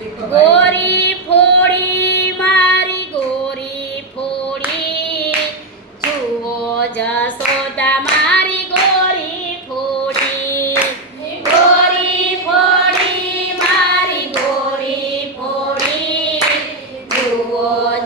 ગોરી ફોડી, મારી ગોરી ફોડી. જુઓ જસોદા, મારી ગોરી ફોડી. ગોરી ફોડી, મારી ગોરી ફોડી. જુઓ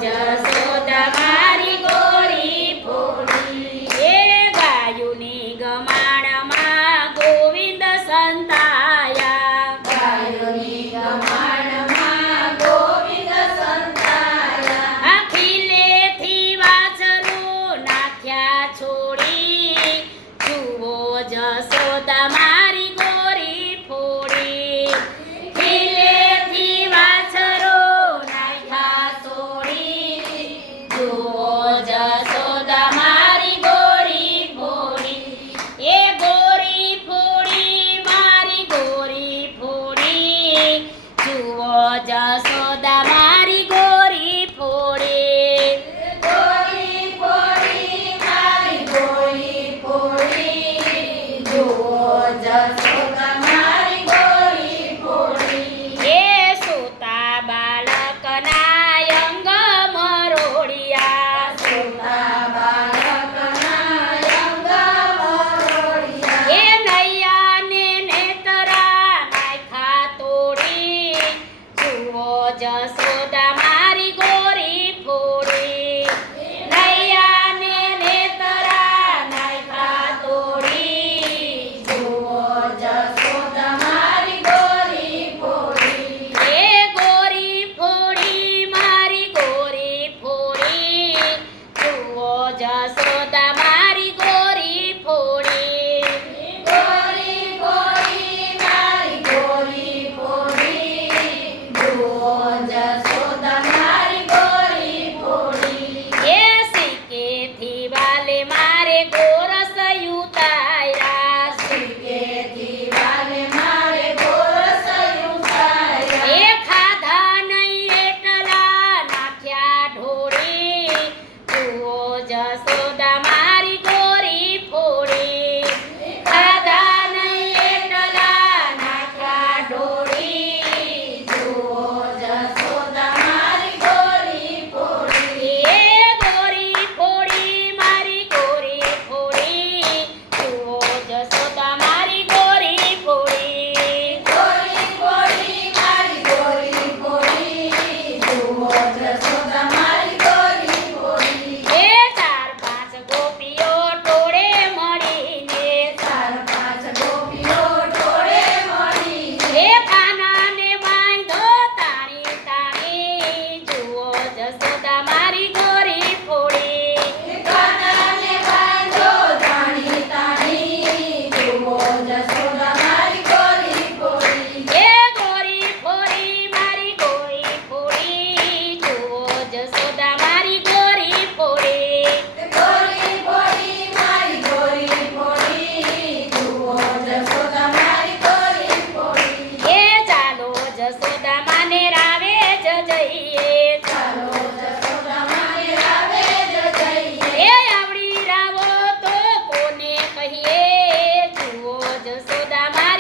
does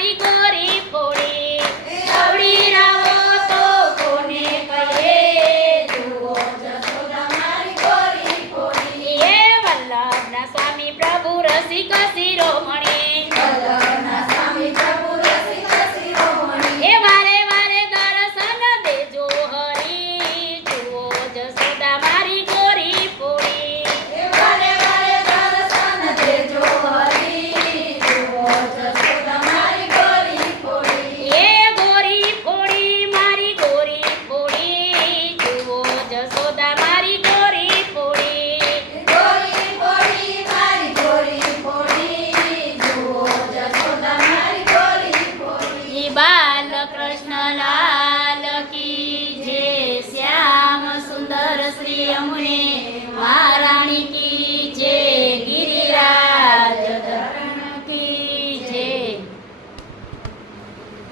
very good.